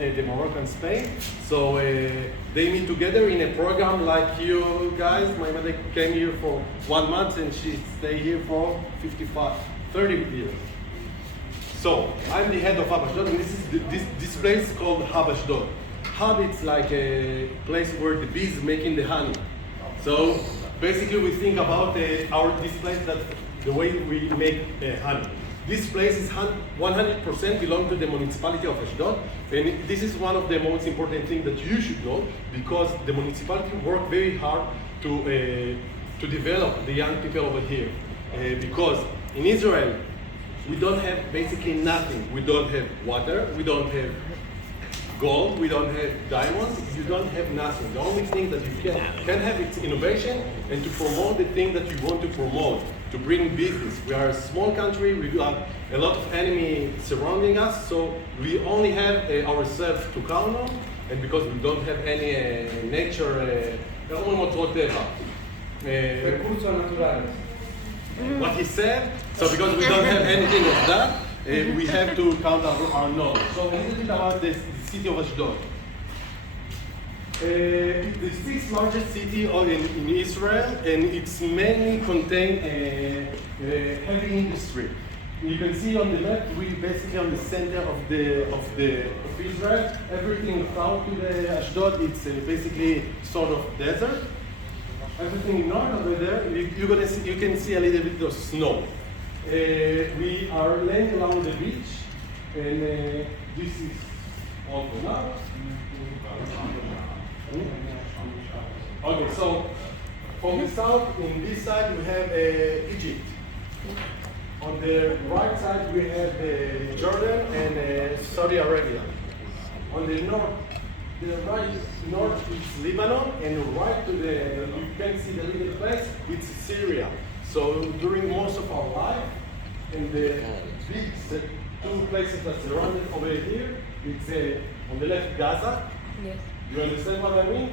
the Moroccan Spain. So they meet together in a program like you guys. My mother came here for 1 month and she stayed here for 30 years. So I'm the head of Ashdod, and this place called Ashdod. Hub, it's like a place where the bees making the honey. So basically we think about this place that the way we make honey. This place is 100% belong to the municipality of Ashdod, and this is one of the most important things that you should know, because the municipality work very hard to develop the young people over here. Because in Israel, we don't have basically nothing. We don't have water, we don't have gold, we don't have diamonds, you don't have nothing. The only thing that you can have is innovation and to promote the thing that you want to promote, to bring business. We are a small country, we have a lot of enemy surrounding us, so we only have ourselves to count on, and because we don't have any nature, almost whatever. What he said, so because we don't have anything of that, we have to count our knowledge. So a little bit about the city of Ashdod. The sixth largest city in Israel, and it's mainly contain heavy industry. You can see on the map, we basically on the center of Israel. Everything south to the Ashdod, it's basically sort of desert. Everything north over there, you can see a little bit of snow. We are laying along the beach, and this is all for now. Okay, so from the south, in this side we have Egypt. On the right side we have Jordan and Saudi Arabia. On the north, north is Lebanon, and right to you can see the little place, it's Syria. So during most of our life, in the big two places that surrounded over here, it's on the left Gaza. Yes. You understand what I mean?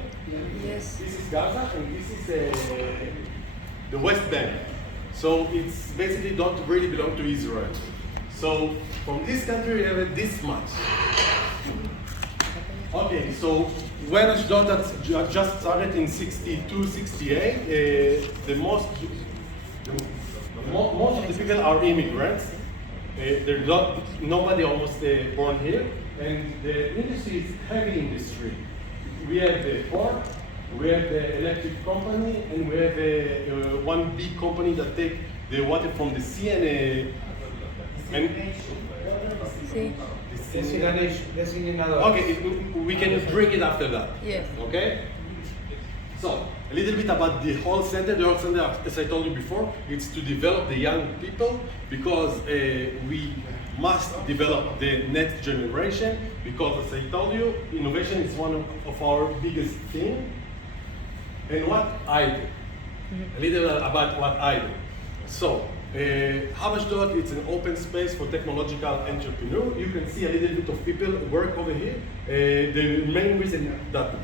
Yes. This is Gaza, and this is the West Bank. So it's basically don't really belong to Israel. So from this country we have this much. Okay, so when Ashdod just started in 62, 68, most of the people are immigrants. Nobody almost born here, and the industry is heavy industry. We have the port, we have the electric company, and we have one big company that take the water from the sea and okay, we can drink it after that. Yes. Okay? So, a little bit about the whole center. The whole center, as I told you before, it's to develop the young people, because we must develop the next generation, because as I told you, innovation is one of our biggest things. And what I do, a little about what I do. So, Ashdod, it's an open space for technological entrepreneur. You can see a little bit of people work over here. The main reason that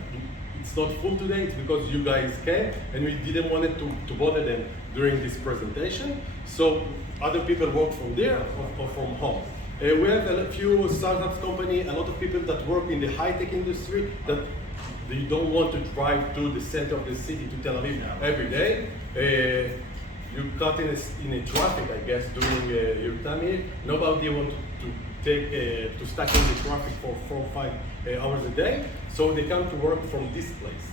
it's not full today is because you guys came and we didn't want it to bother them during this presentation. So other people work from there or from home. We have a few startups company, a lot of people that work in the high-tech industry that they don't want to drive to the center of the city to Tel Aviv every day. You cut in a traffic, I guess, during your time here. Nobody want to stuck in the traffic for 4 or 5 hours a day, so they come to work from this place.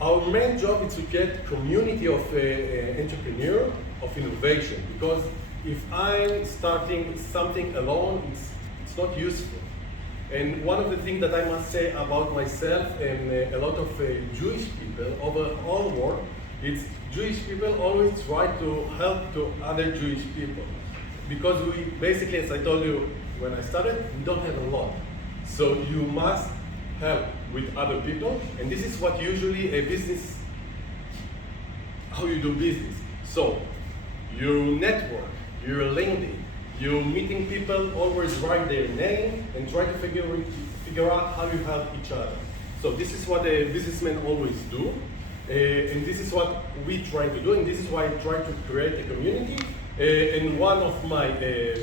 Our main job is to get community of entrepreneur, of innovation, because if I'm starting something alone, it's not useful. And one of the things that I must say about myself and a lot of Jewish people over the whole world, it's Jewish people always try to help to other Jewish people. Because we basically, as I told you when I started, we don't have a lot. So you must help with other people, and this is what usually a business, how you do business. So you network, you're LinkedIn, you're meeting people, always write their name and try to figure out how you help each other. So this is what a businessman always do, and this is what we try to do, and this is why I try to create a community. And one of my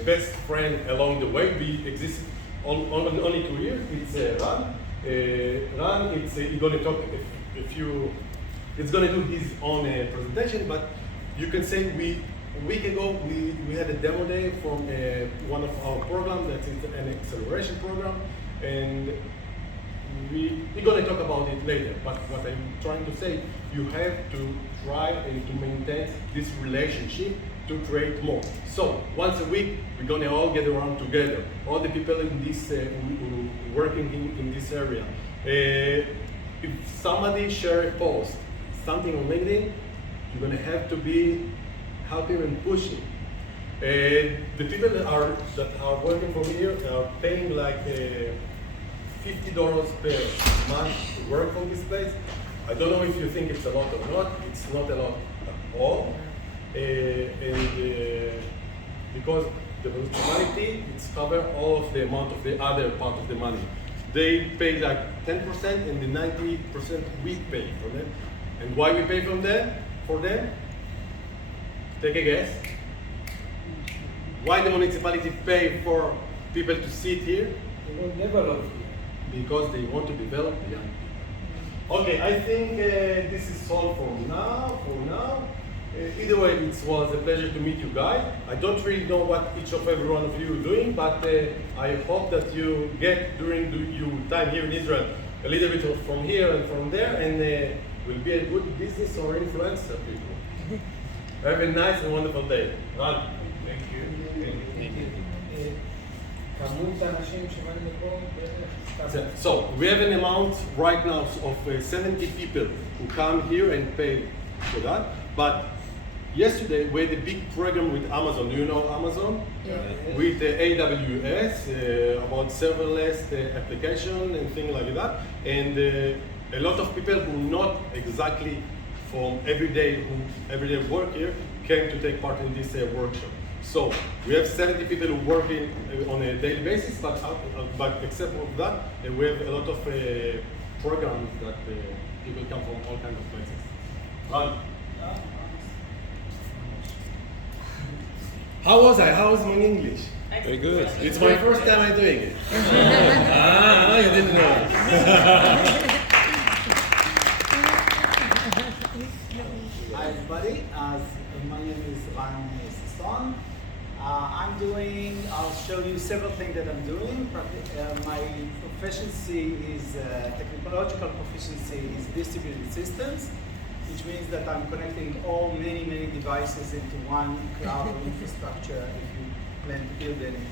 best friends along the way, we exist only 2 years. It's Ran. Ran, he's going to talk a few. It's going to do his own presentation, but you can say a week ago we had a demo day from one of our programs that's an acceleration program, and we're going to talk about it later. But what I'm trying to say, you have to try and to maintain this relationship to create more. So once a week, we're going to all get around together. All the people in this working in this area. If somebody share a post, something on LinkedIn, you're going to have to be helping and pushing. The people that are working for me here are paying like $50 per month to work on this place. I don't know if you think it's a lot or not. It's not a lot at all. Because the municipality, it's cover all of the amount of the other part of the money. They pay like 10% and the 90% we pay for them. And why we pay from them? For them? Take a guess. Why the municipality pay for people to sit here? They will develop here. Because they want to develop the young people. Okay, I think this is all for now. Either way, it was a pleasure to meet you guys. I don't really know what each of every one of you are doing, but I hope that you get during your time here in Israel a little bit from here and from there, and will be a good business or influencer people. Have a nice and wonderful day. Run. Thank you. So we have an amount right now of 70 people who come here and pay for that. But yesterday we had a big program with Amazon. Do you know Amazon? Yeah. With AWS about serverless application and things like that. And a lot of people who not exactly from everyday work here came to take part in this workshop. So we have 70 people who work on a daily basis, but except for that, we have a lot of programs that people come from all kinds of places. Run. How was I? How was my English? Very good. It's my first time I'm doing it. You didn't know. Hi everybody, my name is Sasson. I'll show you several things that I'm doing. My proficiency is, technological proficiency is distributed systems, which means that I'm connecting many devices into one cloud infrastructure if you plan to build any.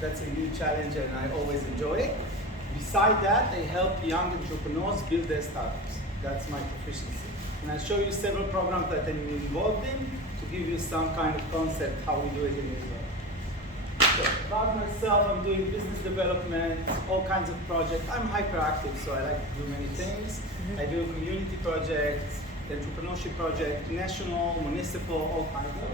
That's a new challenge and I always enjoy it. Beside that, I help young entrepreneurs build their startups. That's my proficiency. And I'll show you several programs that I'm involved in to give you some kind of concept how we do it in Israel. So, about myself, I'm doing business development, all kinds of projects. I'm hyperactive, so I like to do many things. I do community projects, entrepreneurship projects, national, municipal, all kinds of.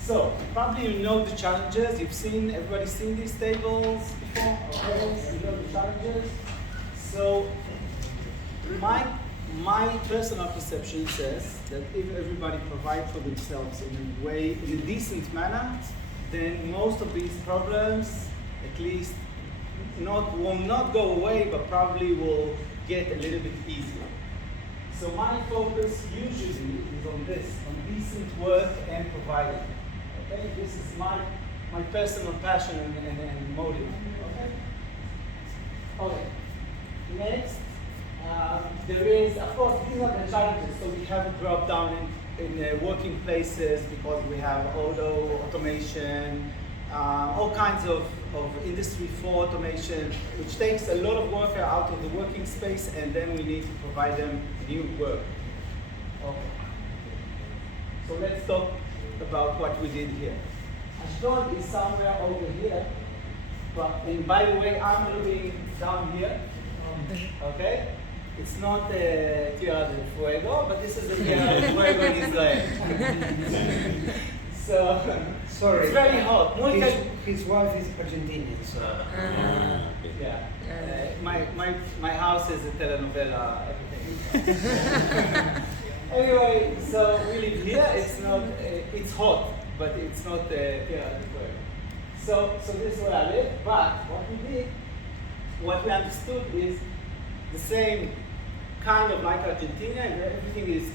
So, probably you know the challenges. Everybody's seen these tables before? Okay, you know the challenges. So, my personal perception says that if everybody provides for themselves in a decent manner, then most of these problems, at least, will not go away, but probably will get a little bit easier. So my focus usually is on this, on decent work and providing. Okay, this is my personal passion and motive. Okay. Next. There is, of course, these are the challenges. So we have a drop down in working places because we have automation, all kinds of industry 4 automation, which takes a lot of worker out of the working space, and then we need to provide them new work. Okay. So let's talk about what we did here. Ashdod is somewhere over here, and by the way, I'm looking down here. Okay. It's not Tierra del Fuego, but this is the Tierra del Fuego in Israel. So, sorry, it's very hot. His wife is Argentinian, so. Yeah. My house is a telenovela, everything. Anyway, so we live here. It's hot, but it's not Tierra del Fuego. So this is where I live, but what we understood is the same kind of like Argentina, and everything is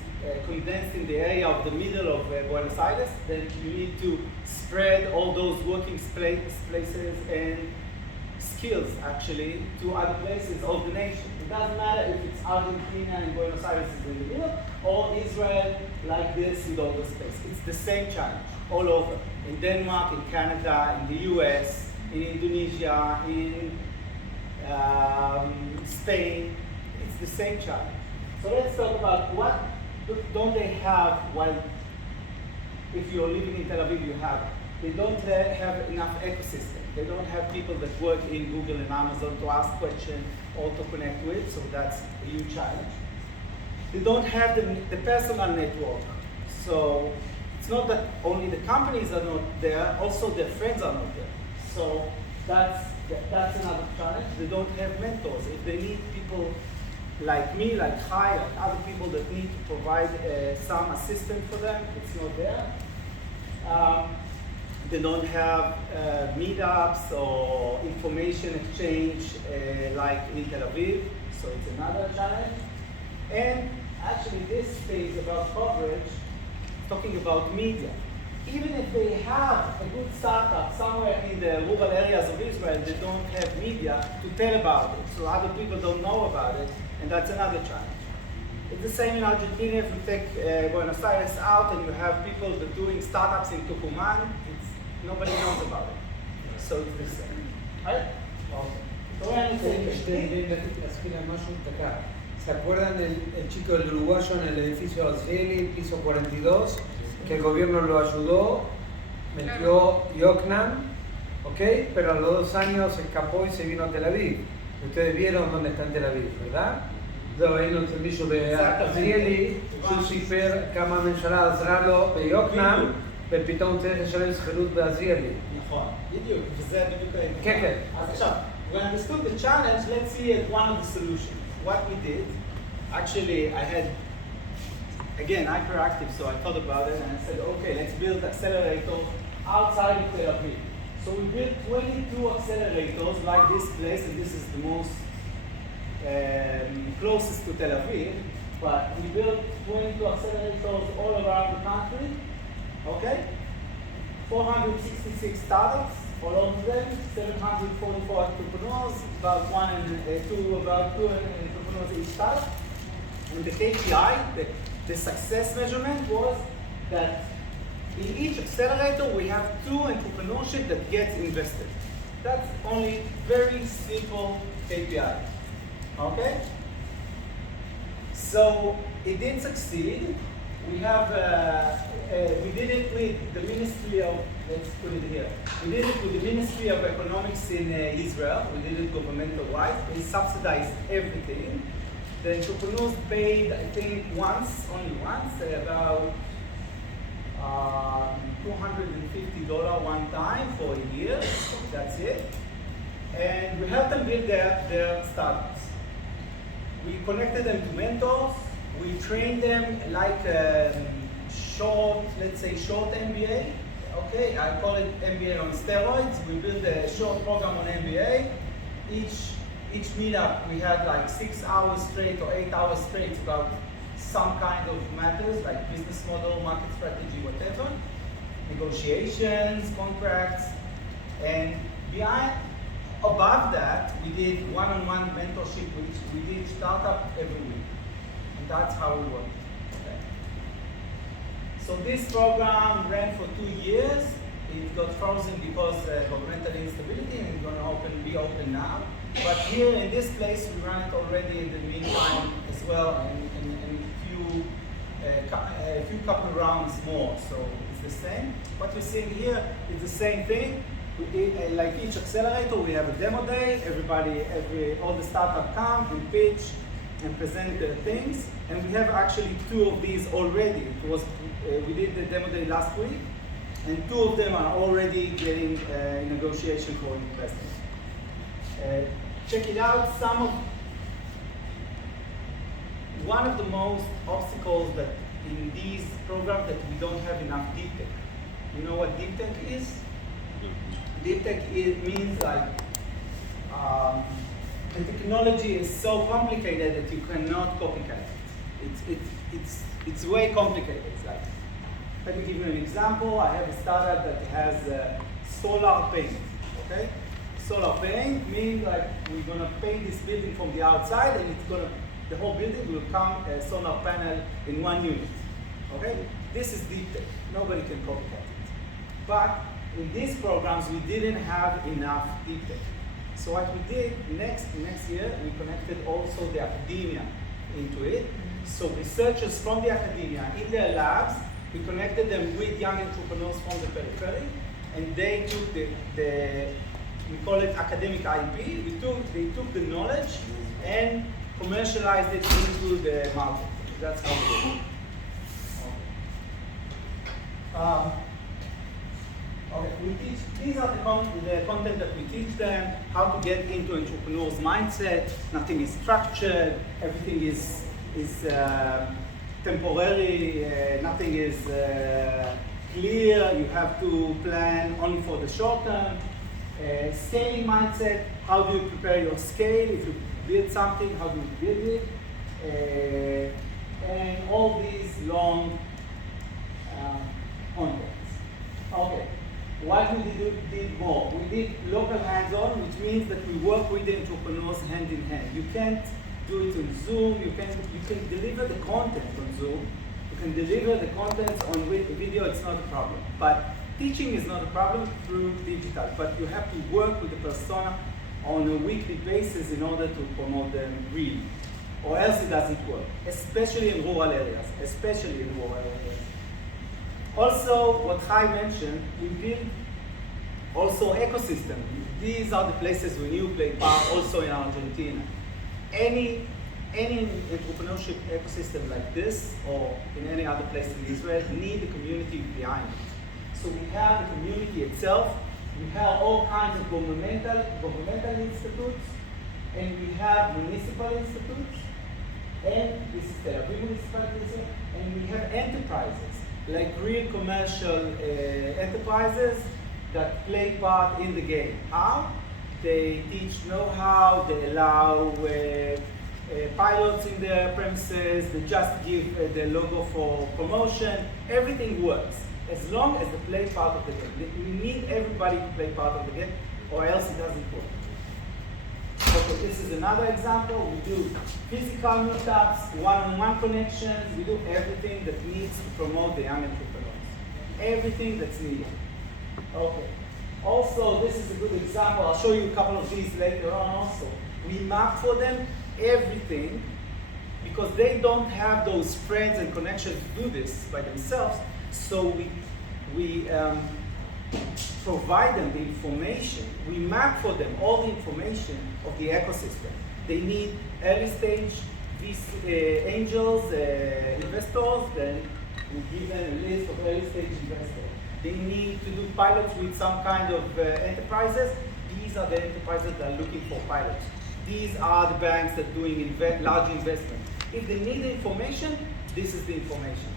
condensed in the area of the middle of Buenos Aires. Then you need to spread all those working places and skills actually to other places of the nation. It doesn't matter if it's Argentina and Buenos Aires is in the middle, or Israel like this with all those places. It's the same challenge all over. In Denmark, in Canada, in the US, in Indonesia, in Spain, it's the same challenge. So let's talk about what don't they have while, if you're living in Tel Aviv, you have. They don't have enough ecosystem. They don't have people that work in Google and Amazon to ask questions or to connect with, so that's a huge challenge. They don't have the personal network. So it's not that only the companies are not there, also their friends are not there. So that's another challenge. They don't have mentors. If they need people like me, like Chai, like other people that need to provide some assistance for them, it's not there. They don't have meetups or information exchange like in Tel Aviv, so it's another challenge. And actually this thing about coverage, talking about media. Even if they have a good startup somewhere in the rural areas of Israel, they don't have media to tell about it, so other people don't know about it, and that's another challenge. It's the same in Argentina. If you take Buenos Aires out and you have people that are doing startups in Tucumán, nobody knows about it. So it's the same. Right? So we're on the same page. ¿Se acuerdan el chico del uruguayo en el edificio israelí, piso 42, que el gobierno lo ayudó, metió Yoknan, ¿ok? Pero a los 2 años se escapó y se vino a Tel Aviv. Ustedes vieron dónde está en Tel Aviv, ¿verdad? היינו אצל מישהו בעזריאלי, שהוא סיפר כמה הממשלה עזרה לו ביוקנעם, ופתאום צריך לשלם שכירות בעזריאלי. נכון, בדיוק, וזה בדיוק העניין. כן, כן. אז עכשיו, we understood the challenge, let's see one of the solutions. What we did, actually I had, again, hyperactive, so I thought about it and I said, okay, let's build accelerators outside of Tel Aviv. So we built 22 accelerators like this place, and this is the most closest to Tel Aviv, but we built 22 accelerators all around the country, okay? 466 startups, all of them, 744 entrepreneurs, about two entrepreneurs each startup. And the KPI, the success measurement was that in each accelerator we have 2 entrepreneurship that gets invested. That's only very simple KPI. Okay? So it did succeed. We did it with the Ministry of, let's put it here. We did it with the Ministry of Economics in Israel. We did it governmental-wise. They subsidized everything. The entrepreneurs paid, I think, only once, about $250 one time for a year. That's it. And we helped them build their startups. We connected them to mentors. We trained them like let's say short MBA. Okay, I call it MBA on steroids. We built a short program on MBA. Each meetup we had like 6 hours straight or 8 hours straight about some kind of matters like business model, market strategy, whatever, negotiations, contracts, and above that, we did one-on-one mentorship, which we did startup every week. And that's how we worked. Okay. So this program ran for 2 years. It got frozen because of governmental instability, and it's going to be open now. But here in this place, we ran it already in the meantime as well, and a few couple rounds more. So it's the same. What you're seeing here is the same thing. Like each accelerator, we have a demo day. All the startups come and pitch and present their things. And we have actually 2 of these already. We did the demo day last week, and 2 of them are already getting negotiation for investment. Check it out. One of the most obstacles that in these programs that we don't have enough deep tech. You know what deep tech is? Deep tech means like the technology is so complicated that you cannot copycat it. It's way complicated. It's like, let me give you an example. I have a startup that has solar paint. Okay, solar paint means like we're gonna paint this building from the outside, and the whole building will come a solar panel in one unit. Okay, this is deep tech. Nobody can copycat it. But in these programs, we didn't have enough deep tech. So what we did next year, we connected also the academia into it. So researchers from the academia in their labs, we connected them with young entrepreneurs from the periphery, and they took we call it academic IP. They took the knowledge and commercialized it into the market. That's how we did it. Okay, we teach, these are the content that we teach them, how to get into entrepreneur's mindset. Nothing is structured, everything is temporary, nothing is clear. You have to plan only for the short term. Scaling mindset, how do you prepare your scale? If you build something, how do you build it? And all these long contents. Okay. What we did more? We did local hands-on, which means that we work with the entrepreneurs hand in hand. You can't do it on Zoom. You can deliver the content on Zoom. You can deliver the content on video. It's not a problem. But teaching is not a problem through digital. But you have to work with the persona on a weekly basis in order to promote them really, or else it doesn't work. Especially in rural areas. Also, what Chai mentioned, we build also ecosystem. These are the places when you play part, also in Argentina. Any entrepreneurship ecosystem like this, or in any other place in Israel, need the community behind it. So we have the community itself, we have all kinds of governmental institutes, and we have municipal institutes, and this is Tel Aviv municipality, and we have enterprises, like real commercial enterprises that play part in the game. How? They teach know-how, they allow pilots in their premises, they just give the logo for promotion. Everything works, as long as they play part of the game. We need everybody to play part of the game, or else it doesn't work. Okay, this is another example. We do physical meetups, one-on-one connections. We do everything that needs to promote the young entrepreneurs. Everything that's needed. Okay. Also, this is a good example. I'll show you a couple of these later on also. We map for them everything because they don't have those friends and connections to do this by themselves. So we provide them the information. We map for them all the information of the ecosystem. They need early stage angels, investors, then we give them a list of early stage investors. They need to do pilots with some kind of enterprises. These are the enterprises that are looking for pilots. These are the banks that are doing large investments. If they need the information, this is the information.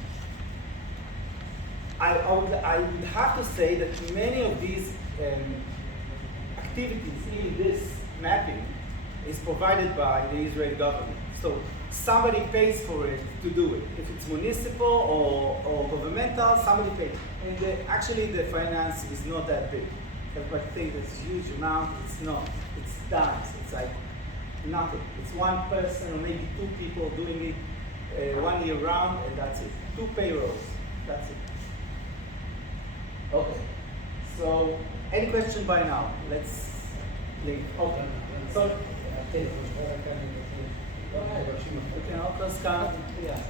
I would have to say that many of these activities in this mapping is provided by the Israeli government. So somebody pays for it to do it. If it's municipal or governmental, somebody pays. And actually the finance is not that big. Everybody thinks it's a huge amount. It's not. It's dimes. It's like nothing. It's one person or maybe two people doing it 1 year round, and that's it. 2 payrolls. That's it. Okay. So, any question by now? Let's leave. Okay. So, okay. Go ahead. You can also scan. Yeah.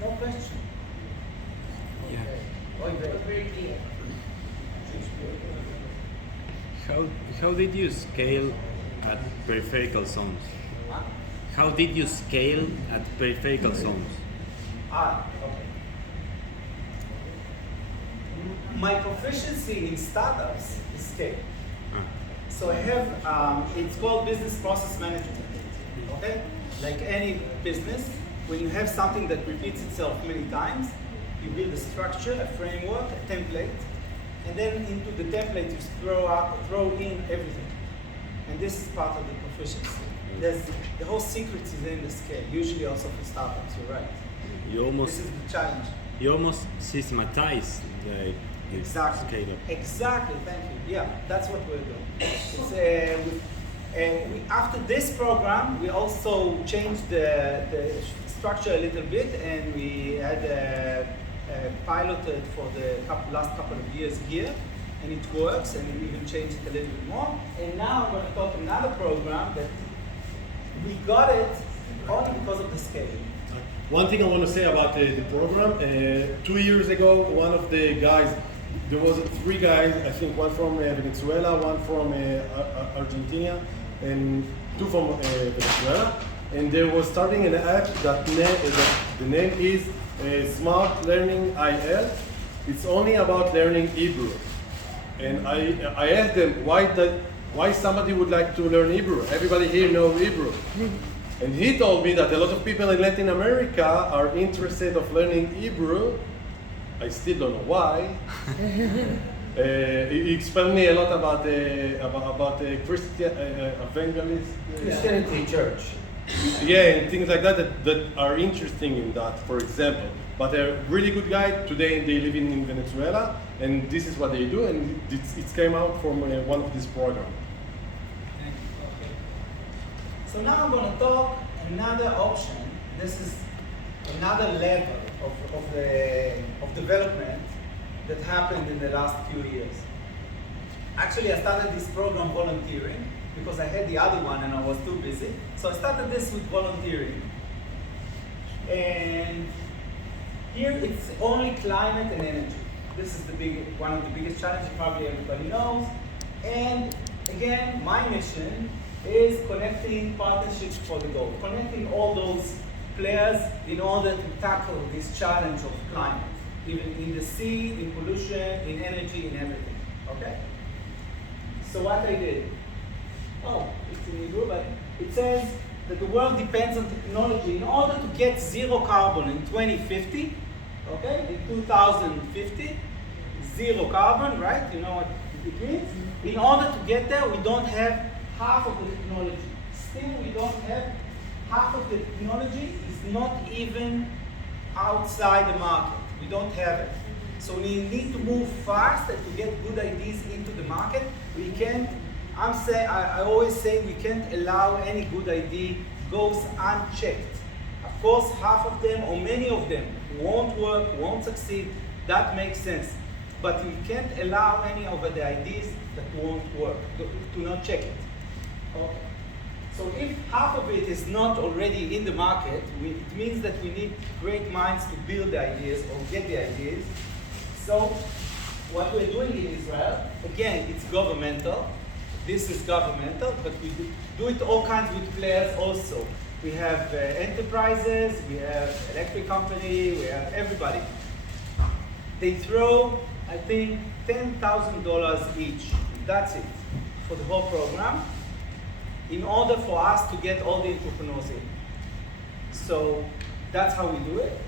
No question. Yeah. Very clear. How did you scale at peripheral zones? Huh? How did you scale at peripheral zones? Okay. My proficiency in startups is scale. So I have, it's called business process management. Okay? Like any business, when you have something that repeats itself many times, you build a structure, a framework, a template, and then into the template you throw in everything. And this is part of the proficiency. The whole secret is in the scale, usually also for startups, you're right. This is the challenge. You almost systematize the scale up. Exactly, thank you. Yeah, that's what we're doing. After this program, we also changed the structure a little bit, and we had piloted for the last couple of years here, and it works, and we even changed it a little bit more. And now I'm going to talk another program that we got it only because of the scale. One thing I want to say about the program, 2 years ago, one of the guys, there was 3 guys, I think one from Venezuela, one from Argentina, and 2 from Venezuela, and they were starting an app that the name is Smart Learning IL. It's only about learning Hebrew. And I asked them why somebody would like to learn Hebrew. Everybody here knows Hebrew. And he told me that a lot of people in Latin America are interested of learning Hebrew. I still don't know why. He explained me a lot about Christianity church. Yeah, and things like that are interesting in that, for example. But a really good guy, today they live in Venezuela, and this is what they do, and it came out from one of these programs. Okay. So now I'm going to talk another option. This is another level of development that happened in the last few years. Actually, I started this program volunteering because I had the other one and I was too busy. So I started this with volunteering. And here it's only climate and energy. This is one of the biggest challenges probably everybody knows. And again, my mission is connecting partnerships for the goal, connecting all those players in order to tackle this challenge of climate, even in the sea, in pollution, in energy, in everything. Okay? So what I did, it's in Hebrew, but it says that the world depends on technology in order to get 0 carbon in 2050, okay? In 2050, 0 carbon, right? You know what it means? In order to get there, we don't have half of the technology. Still, we don't have half of the technology is not even outside the market. We don't have it. So we need to move fast and to get good ideas into the market. We can't, I always say we can't allow any good idea goes unchecked. Of course, half of them or many of them won't work, won't succeed. That makes sense. But we can't allow any of the ideas that won't work, to not check it. Okay. So if half of it is not already in the market, it means that we need great minds to build the ideas or get the ideas. So what we're doing in Israel, again, it's governmental. This is governmental, but we do it all kinds with players also. We have enterprises, we have electric company, we have everybody. They throw, I think, $10,000 each. That's it for the whole program, in order for us to get all the entrepreneurs in. So that's how we do it.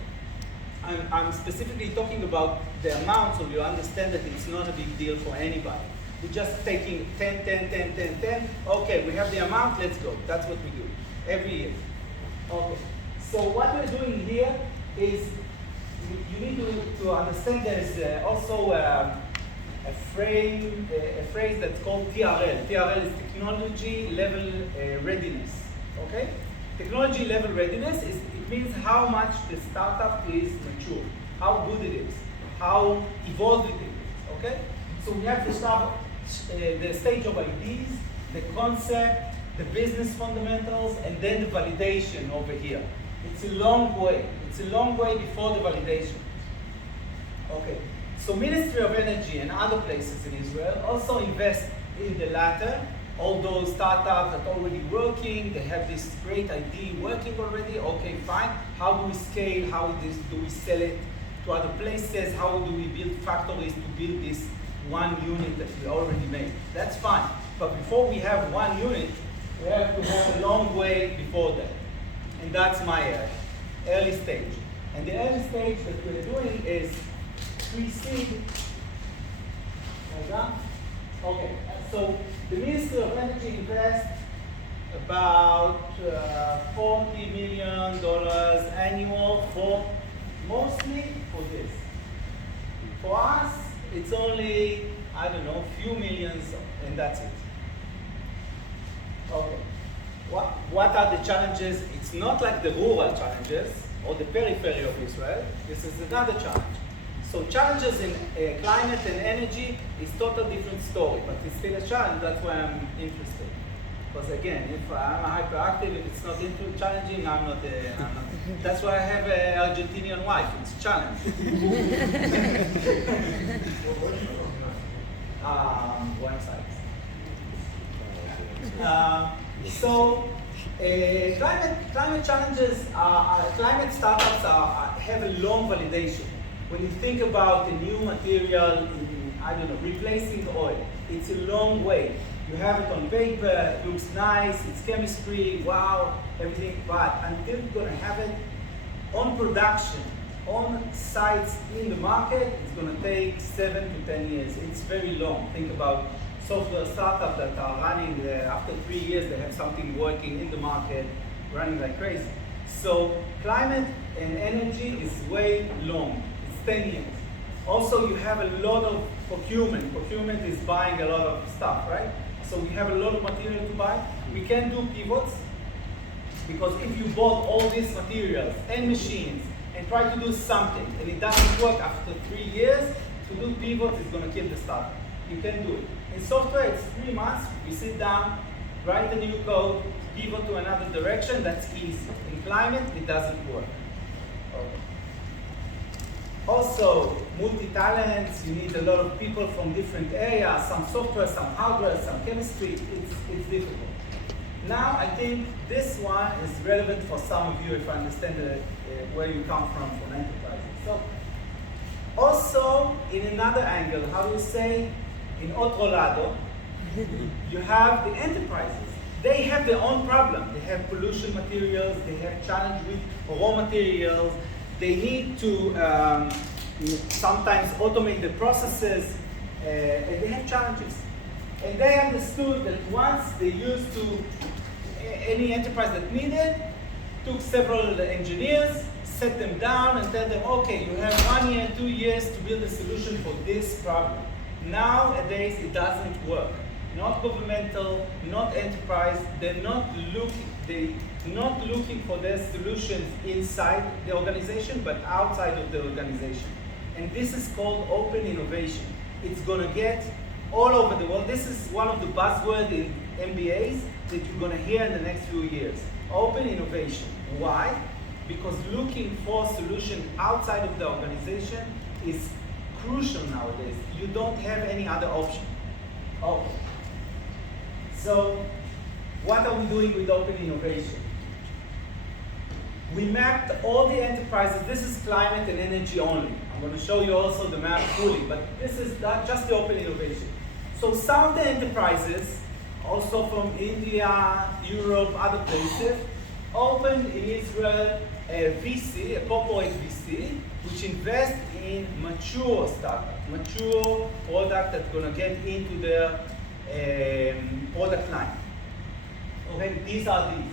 I'm specifically talking about the amount, so you understand that it's not a big deal for anybody. We're just taking 10, 10, 10, 10, 10. Okay, we have the amount, let's go. That's what we do every year. Okay, so what we're doing here is, you need to understand there's also a phrase that's called TRL. TRL is Technology Level Readiness. Okay? Technology Level Readiness it means how much the startup is mature, how good it is, how evolved it is. Okay? So we have to start the stage of ideas, the concept, the business fundamentals, and then the validation over here. It's a long way. It's a long way before the validation. Okay. So Ministry of Energy and other places in Israel also invest in the latter. All those startups that are already working, they have this great idea working already. Okay, fine. How do we scale? How do we sell it to other places? How do we build factories to build this one unit that we already made? That's fine. But before we have one unit, we have to have a long way before that. And that's my early stage. And the early stage that we're doing is pre-seed Okay, so the Ministry of Energy invests about $40 million annual for mostly for this. For us, it's only, I don't know, a few millions, and that's it. Okay. What are the challenges? It's not like the rural challenges or the periphery of Israel. This is another challenge. So challenges in climate and energy is total different story, but it's still a challenge. That's why I'm interested. Because again, if I'm hyperactive, if it's not challenging, I'm not. That's why I have an Argentinian wife. It's challenging. Buenos Aires. So climate challenges, climate startups have a long validation. When you think about a new material, I don't know, replacing oil, it's a long way. You have it on paper, it looks nice, it's chemistry, wow, everything, but until you're going to have it on production, on sites in the market, it's going to take 7 to 10 years. It's very long. Think about software startups that are running, after 3 years, they have something working in the market, running like crazy. So climate and energy is way long. It's 10 years. Also, you have a lot of procurement. Procurement is buying a lot of stuff, right? So we have a lot of material to buy. We can do pivots, because if you bought all these materials and machines and try to do something and it doesn't work after 3 years, to do pivot is going to kill the startup. You can do it. In software, it's 3 months. We sit down, write a new code, pivot to another direction. That's easy. In climate, it doesn't work. Okay. Also, multi-talents. You need a lot of people from different areas. Some software, some hardware, some chemistry. It's difficult. Now, I think this one is relevant for some of you if I understand where you come from enterprises. So, also, in another angle, how do you say, in otro lado, you have the enterprises. They have their own problem. They have pollution materials, they have challenge with raw materials, they need to sometimes automate the processes, and they have challenges. And they understood that once they used to, any enterprise that needed, took several engineers, set them down and tell them, okay, you have 1 year, 2 years to build a solution for this problem. Nowadays, it doesn't work. Not governmental, not enterprise, they're not looking for their solutions inside the organization, but outside of the organization. And this is called open innovation. It's gonna get all over the world. This is one of the buzzwords in MBAs that you're gonna hear in the next few years. Open innovation. Why? Because looking for solution outside of the organization is crucial nowadays. You don't have any other option. Okay. So, what are we doing with open innovation? We mapped all the enterprises. This is climate and energy only. I'm going to show you also the map fully, but this is not just the open innovation. So some of the enterprises, also from India, Europe, other places, opened in Israel a VC, a corporate VC, which invests in mature startup, mature product that's going to get into their product line. Okay, these are these.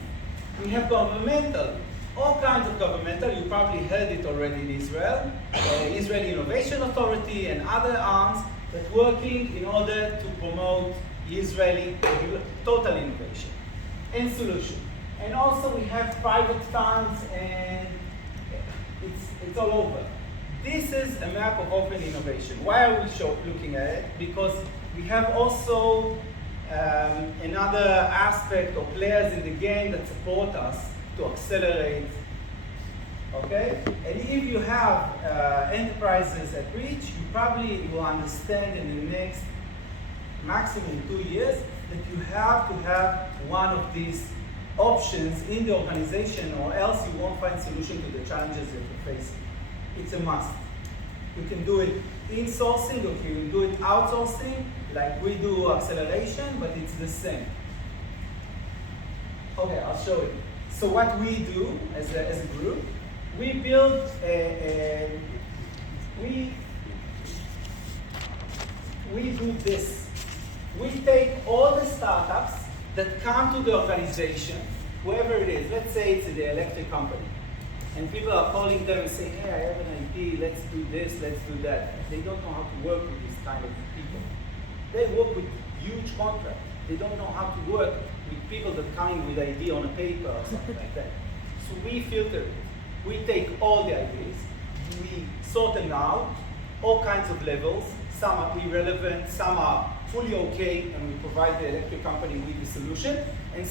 We have governmental, all kinds of governmental. You probably heard it already in Israel. Israeli Innovation Authority and other arms that working in order to promote Israeli total innovation and solution. And also we have private funds, and it's all over. This is a map of open innovation. Why are we looking at it? Because we have also another aspect of players in the game that support us to accelerate. Okay? And if you have enterprises at reach, you probably will understand in the next maximum 2 years that you have to have one of these options in the organization, or else you won't find solution to the challenges that you're facing. It's a must. You can do it in-sourcing, or you can do it outsourcing, like we do acceleration, but it's the same. Okay, I'll show you. So what we do as a group, we build we we do this. We take all the startups that come to the organization, whoever it is, let's say it's the electric company, and people are calling them and saying, hey, I have an idea, let's do this, let's do that. They don't know how to work with these kind of people. They work with huge contracts. They don't know how to work with people that come in with idea on a paper or something like that. So we filter it. We take all the ideas, we sort them out, all kinds of levels. Some are irrelevant, some are fully okay, and we provide the electric company with the solution. And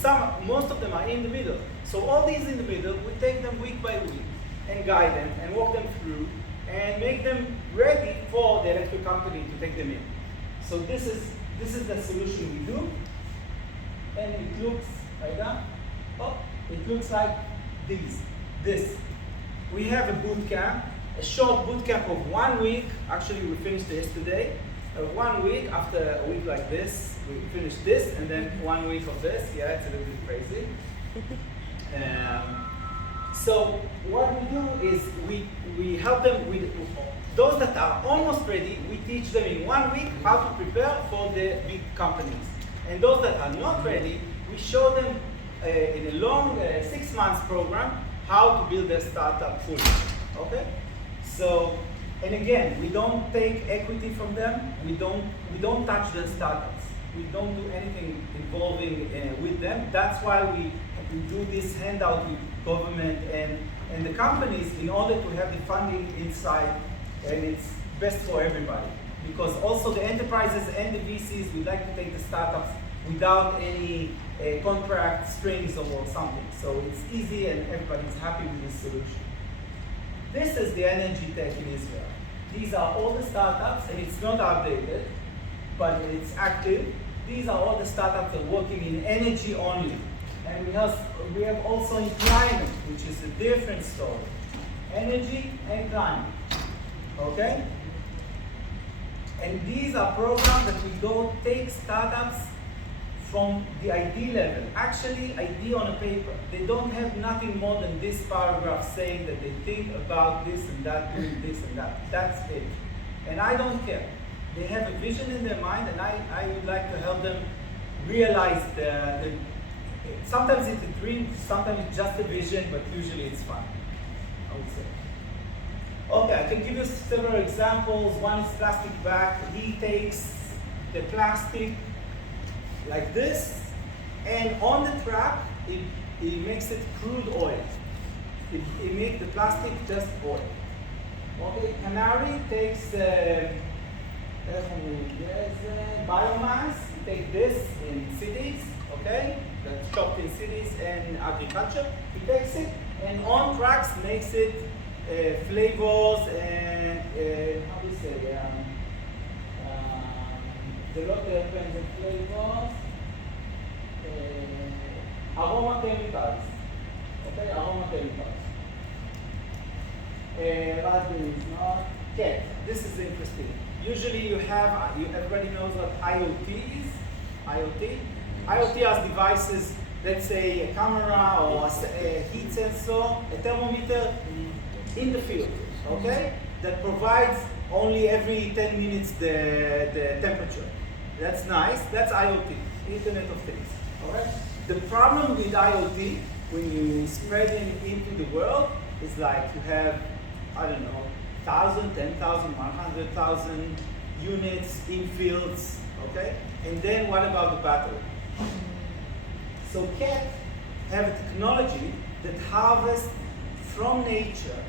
most of them are in the middle. So all these in the middle, we take them week by week and guide them and walk them through and make them ready for the electric company to take them in. So this is the solution we do. And it looks like that. Oh, it looks like this. We have a boot camp, a short boot camp of 1 week. Actually, we finished yesterday. 1 week, after a week like this, we finish this, and then 1 week of this. Yeah, it's a little bit crazy. So what we do is we help them with those that are almost ready. We teach them in 1 week how to prepare for the big companies. And those that are not ready, we show them in a long 6 months program how to build their startup fully. Okay? So, and again, we don't take equity from them. We don't touch their startups. We don't do anything involving with them. That's why we do this handout with government and the companies in order to have the funding inside, and it's best for everybody. Because also the enterprises and the VCs would like to take the startups without any contract strings or something. So it's easy and everybody's happy with this solution. This is the energy tech in Israel. These are all the startups, and it's not updated, but it's active. These are all the startups that are working in energy only. And we have also in climate, which is a different story. Energy and climate, okay? And these are programs that we go take startups from the ID level. Actually, ID on a paper. They don't have nothing more than this paragraph saying that they think about this and that, doing this and that. That's it. And I don't care. They have a vision in their mind, and I would like to help them realize sometimes it's a dream, sometimes it's just a vision, but usually it's fun, I would say. Okay, I can give you several examples. One is plastic bag. He takes the plastic like this, and on the truck, he makes it crude oil. He makes the plastic just oil. Okay, Canary takes biomass. He takes this in cities, okay? That's chopped in cities and agriculture. He takes it, and on trucks makes it flavors and how do you say the local kinds of flavors, aroma chemicals. Okay, aroma chemicals. Raspberry is not. Okay, this is interesting. Usually everybody knows what IoT is. IoT are devices, let's say a camera or a heat sensor, a thermometer in the field, okay? That provides only every 10 minutes the temperature. That's nice, that's IoT, Internet of Things, all right? The problem with IoT, when you spread it into the world, is like you have, I don't know, 1,000, 10,000, 100,000 units in fields, okay? And then what about the battery? So CAT have a technology that harvests from nature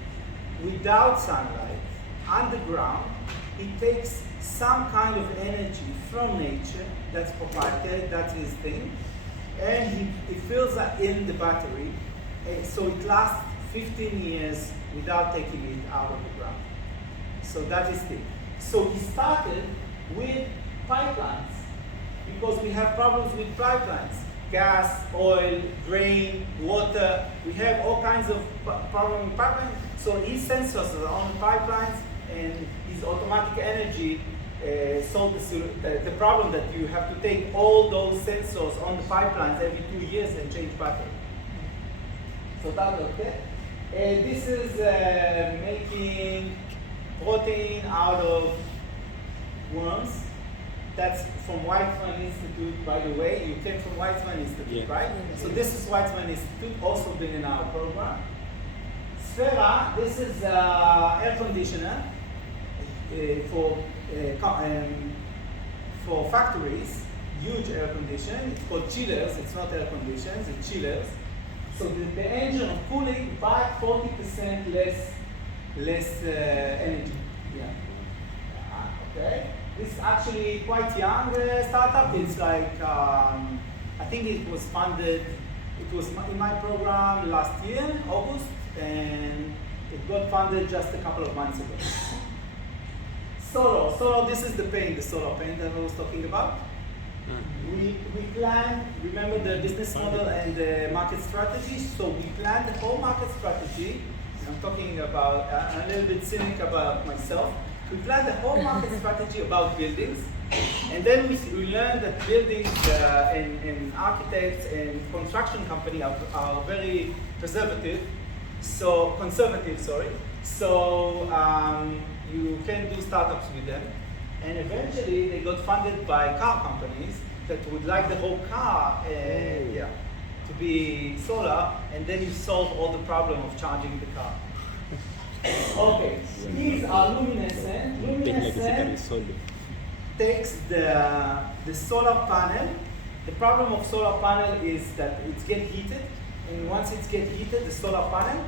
without sunlight, underground. It takes some kind of energy from nature, that's proprietary, that's his thing, and he fills that in the battery, so it lasts 15 years without taking it out of the ground. So that is it. So he started with pipelines, because we have problems with pipelines. Gas, oil, grain, water. We have all kinds of problems with pipelines. So his sensors are on the pipelines, and his automatic energy solved the problem that you have to take all those sensors on the pipelines every 2 years and change battery. So that's okay. This is making protein out of worms. That's from Weizmann Institute, by the way. You came from Weizmann Institute, Yeah. right? So this is Weizmann Institute, also been in our program. Sfera, this is air conditioner for factories, huge air condition. It's called chillers. It's not air conditioners, it's chillers. So the engine of cooling by 40% less energy. Yeah. Okay. This is actually quite young startup. It's like I think it was funded. It was in my program last year, August, and it got funded just a couple of months ago. Solar. This is the solar paint that I was talking about. We plan, remember the business model and the market strategy. So we plan the whole market strategy. I'm talking about, I'm a little bit cynic about myself. We plan the whole market strategy about buildings. And then we learned that buildings and architects and construction companies are very conservative. So you can do startups with them. And eventually they got funded by car companies that would like the whole car to be solar, and then you solve all the problem of charging the car. Okay, these are luminescent. Luminescent takes the solar panel. The problem of solar panel is that it gets heated, and once it gets heated, the solar panel,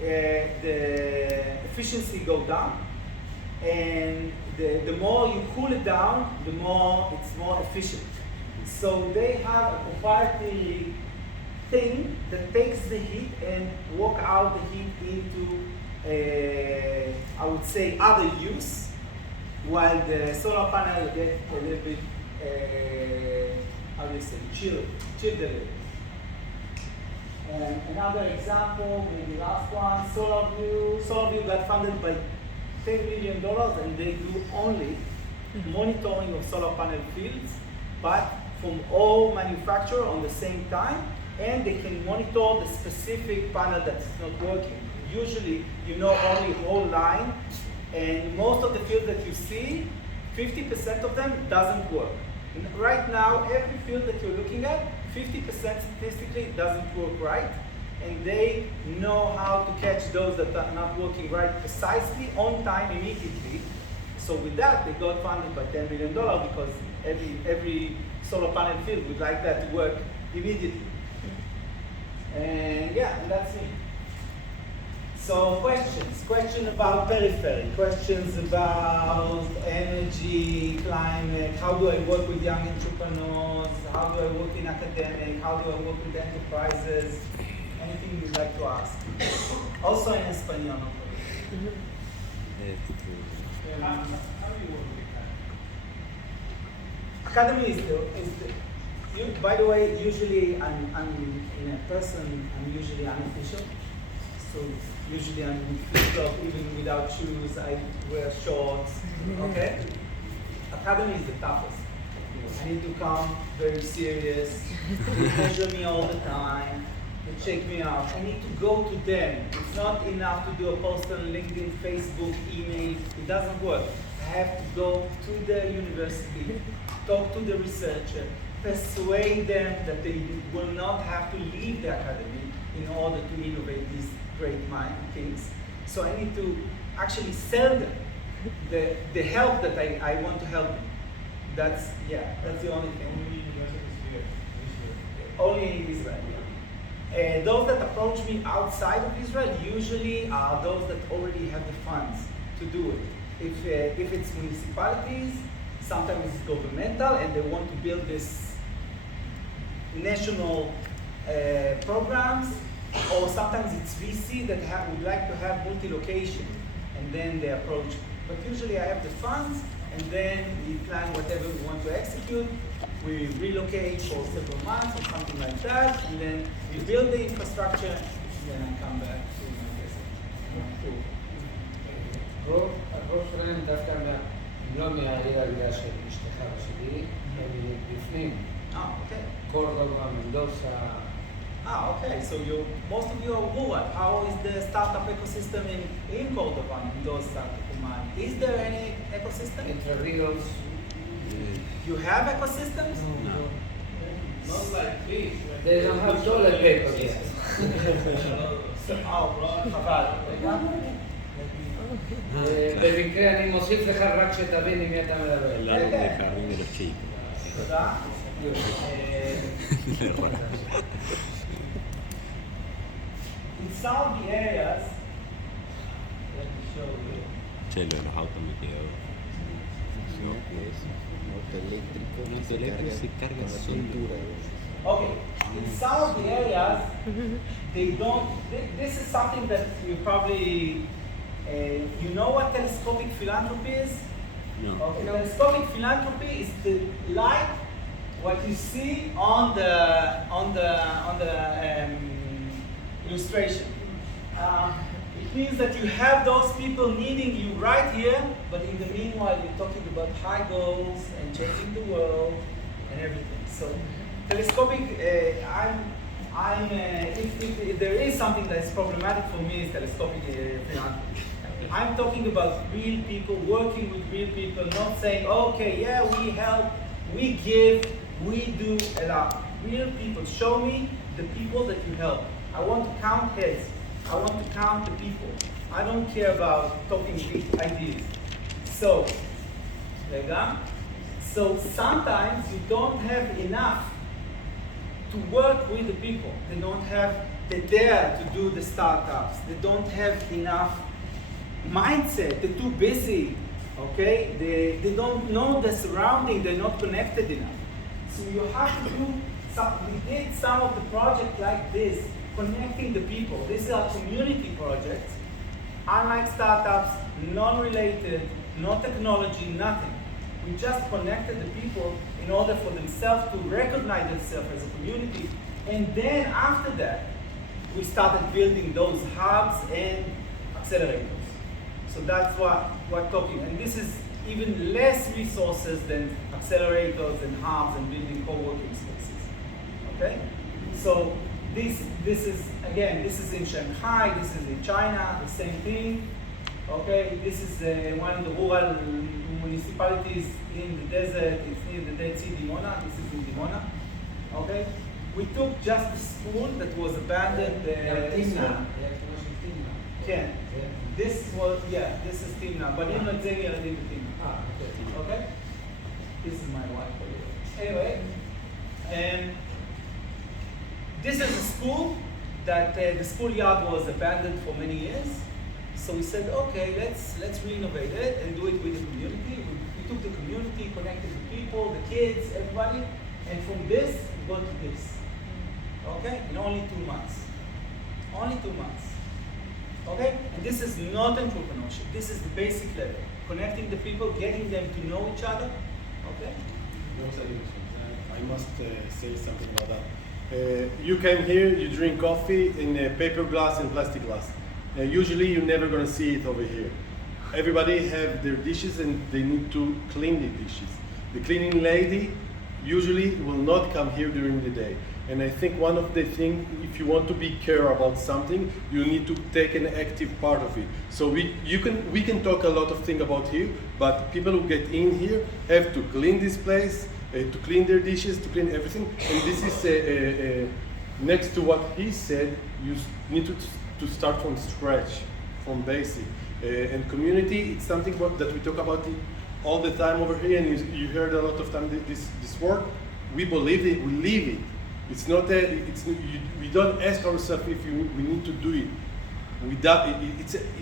the efficiency goes down, and the more you cool it down, the more it's more efficient. So they have a proprietary thing that takes the heat and work out the heat into, I would say, other use, while the solar panel gets a little bit, how do you say, chilled a little bit. Another example, maybe last one, SolarView. SolarView got funded by $10 million, and they do only monitoring of solar panel fields, but from all manufacturers on the same time, and they can monitor the specific panel that's not working. Usually, you know only whole line, and most of the fields that you see, 50% of them doesn't work. And right now, every field that you're looking at, 50% statistically doesn't work right, and they know how to catch those that are not working right precisely, on time, immediately. So with that, they got funded by $10 million because every solar panel field would like that to work immediately. And yeah, and that's it. So questions about periphery, questions about energy, climate, how do I work with young entrepreneurs, how do I work in academic, how do I work with enterprises, anything you'd like to ask. Also in Espanol. How do you work with Academy by the way, usually I'm in a person, I'm usually unofficial. So usually I'm with flip-flop, even without shoes, I wear shorts, okay? Academy is the toughest. I need to come very serious, they measure me all the time, they check me out. I need to go to them. It's not enough to do a post on LinkedIn, Facebook, email, it doesn't work. I have to go to the university, talk to the researcher, persuade them that they will not have to leave the academy in order to innovate these great mind things. So I need to actually sell them the help that I want to help them. That's the only thing. only universities here this year? Only in Israel. Those that approach me outside of Israel usually are those that already have the funds to do it. If it's municipalities, sometimes it's governmental, and they want to build this national programs, or sometimes it's VC that would like to have multi-location, and then they approach me. But usually I have the funds, and then we plan whatever we want to execute. We relocate for several months or something like that, and then we build the infrastructure, and then I come back to my business. רוב שלהם דווקא לא מהעיר הגדולה של אשתך ושלי, הם בפנים. Okay. קורדובה, מנדוסה. Okay. So most of you are rural. How is the startup ecosystem in Córdoba, Mendoza, Tucumán? Is there any ecosystem? Entre Ríos, You have ecosystems? Not like this. They don't have toilet paper yet. חבל. במקרה אני מוסיף לך רק שתבין עם מי אתה מדבר. El álbum de jardín de los chicos. תודה. In some of the areas, let me show you. Che, lo de los autos me quedó. Auto eléctrico Un que auto se eléctrico se carga carga con la solo. pintura. Okay, in some of the areas, they don't. This is something that you probably, you know what telescopic philanthropy is? No. Okay, telescopic philanthropy is the light, what you see on the illustration. It means that you have those people needing you right here, but in the meanwhile you're talking about high goals and changing the world and everything. So telescopic, if there is something that's problematic for me, is telescopic philanthropy. I'm talking about real people, working with real people, not saying, okay, yeah, we help, we give, we do a lot. Real people, show me the people that you help. I want to count heads. I want to count the people. I don't care about talking big ideas. So sometimes you don't have enough to work with the people. They don't have the dare to do the startups. They don't have enough mindset. They're too busy. Okay? They don't know the surrounding. They're not connected enough. So you have to do some. We did some of the projects like this, connecting the people. These are community projects, unlike startups, non-related, no technology, nothing. We just connected the people in order for themselves to recognize themselves as a community. And then after that, we started building those hubs and accelerators. So that's what we're talking. And this is even less resources than accelerators and hubs and building co-working spaces. Okay? So this is, again, this is in Shanghai, this is in China, the same thing. Okay, this is one of the rural municipalities in the desert. It's near the Dead Sea, Dimona. This is in Dimona. Okay, we took just a school that was abandoned. Yeah, this was this is Timna, but in Tanzania I did Timna. Okay, this is my wife. Anyway, this is a school that the schoolyard was abandoned for many years. So we said, okay, let's renovate it and do it with the community. We took the community, connected the people, the kids, everybody, and from this we got to this. Okay, in only 2 months. Only 2 months. Okay, and this is not entrepreneurship. This is the basic level, connecting the people, getting them to know each other. Okay. I must say something about that. You came here, you drink coffee in paper glass and plastic glass. Usually you're never going to see it over here. Everybody have their dishes and they need to clean the dishes. The cleaning lady usually will not come here during the day. And I think one of the things, if you want to be care about something, you need to take an active part of it. So we can talk a lot of things about here, but people who get in here have to clean this place, to clean their dishes, to clean everything. And this is next to what he said, you need to start from scratch, from basic. And community, it's something that we talk about all the time over here, and you heard a lot of time this word. We believe it, we live it. It's not we don't ask ourselves if we need to do it.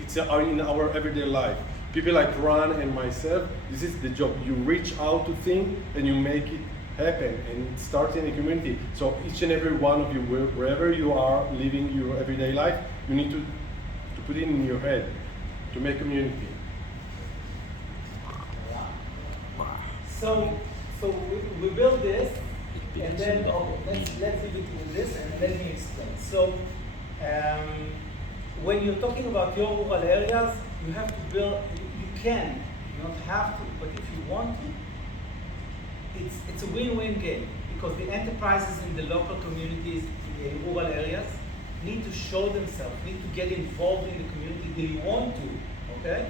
It's in our everyday life. People like Ron and myself, this is the job. You reach out to things and you make it happen, and it starts in a community. So each and every one of you, wherever you are living your everyday life, you need to put it in your head to make community. So we build this, and then let's leave it with this, and let me explain. So when you're talking about your rural areas, you have to build. You can, you don't have to, but if you want to, it's a win-win game, because the enterprises in the local communities, in rural areas, need to show themselves, need to get involved in the community. They want to, okay?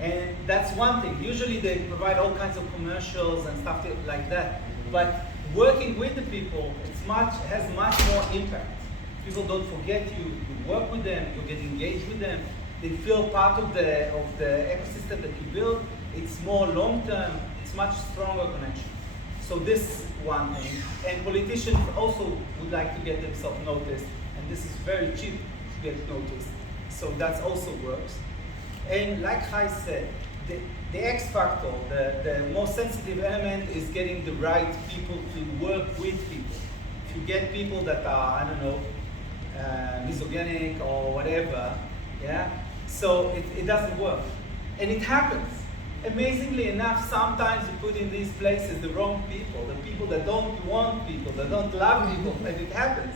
And that's one thing. Usually they provide all kinds of commercials and stuff like that. But working with the people, has much more impact. People don't forget you. You work with them. You get engaged with them. They feel part of the ecosystem that you build. It's more long term. It's much stronger connection. So this is one thing. And politicians also would like to get themselves noticed. And this is very cheap to get noticed. So that also works. And like I said, the X factor, the most sensitive element is getting the right people to work with people. If you get people that are, I don't know, misogynic or whatever, yeah, so it doesn't work. And it happens. Amazingly enough, sometimes you put in these places the wrong people, the people that don't want people, that don't love people, and it happens.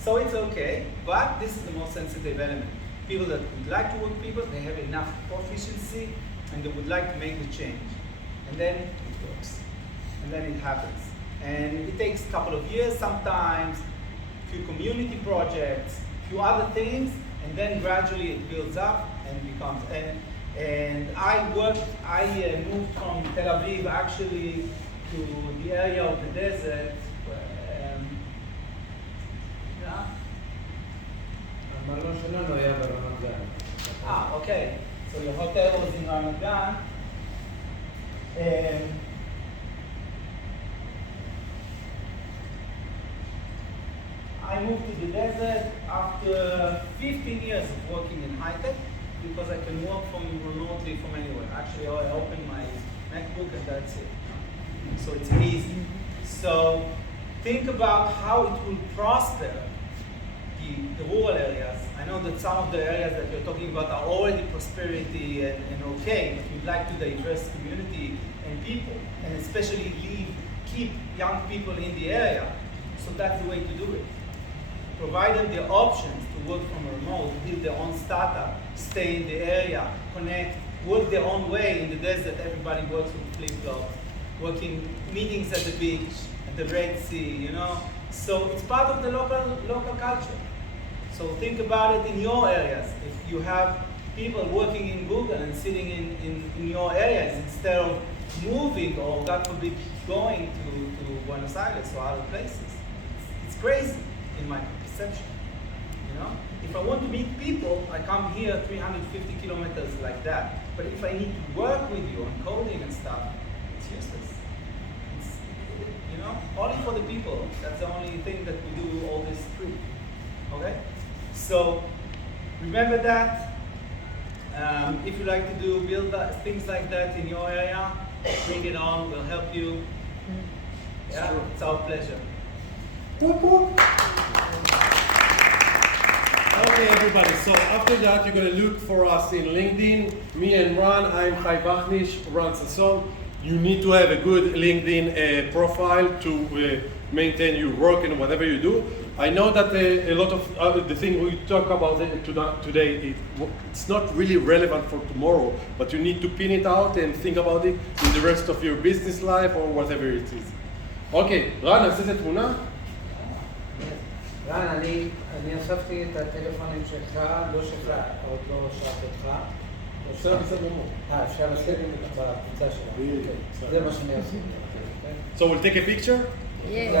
So it's okay, but this is the most sensitive element. People that would like to work with people, they have enough proficiency, and they would like to make the change. And then it works. And then it happens. And it takes a couple of years sometimes, a few community projects, a few other things, and then gradually it builds up and becomes. And I moved from Tel Aviv actually to the area of the desert. המלון שלנו היה ברמת גן. Okay. So your hotel was in Ramat Gan. I moved to the desert after 15 years of working in high-tech because I can work remotely from anywhere. Actually, I open my MacBook and that's it. So it's easy. So think about how it will prosper the rural areas. I know that some of the areas that you're talking about are already prosperity and okay, but we'd like to diverse community and people, and especially keep young people in the area. So that's the way to do it. Provide them the options to work from remote, build their own startup, stay in the area, connect, work their own way. In the desert, everybody works with flip-flops, working meetings at the beach, at the Red Sea, you know. So it's part of the local culture. So think about it in your areas. If you have people working in Google and sitting in your areas instead of moving or, God forbid, going to Buenos Aires or other places. It's crazy in my perception. You know? If I want to meet people, I come here 350 kilometers like that. But if I need to work with you on coding and stuff, it's useless. It's, you know, only for the people. That's the only thing that we do all this free. Okay? So remember that. If you like to build things like that in your area, bring it on. We'll help you. Yeah, it's our pleasure. Okay, everybody. So after that, you're going to look for us in LinkedIn. Me and Ran. I'm Chai Bachnish, Ran Sasson. You need to have a good LinkedIn profile to maintain your work and whatever you do. I know that a lot of the thing we talk about today, it's not really relevant for tomorrow, but you need to pin it out and think about it in the rest of your business life or whatever it is. אוקיי, רן, נעשה את התמונה? רן, אני אספתי את הטלפונים שלך, לא שלך, עוד לא שאלת אותך. אפשר לשים במור. אפשר לשים בקבוצה שלנו. זה מה שאני עושה. So we'll take a picture? Yes.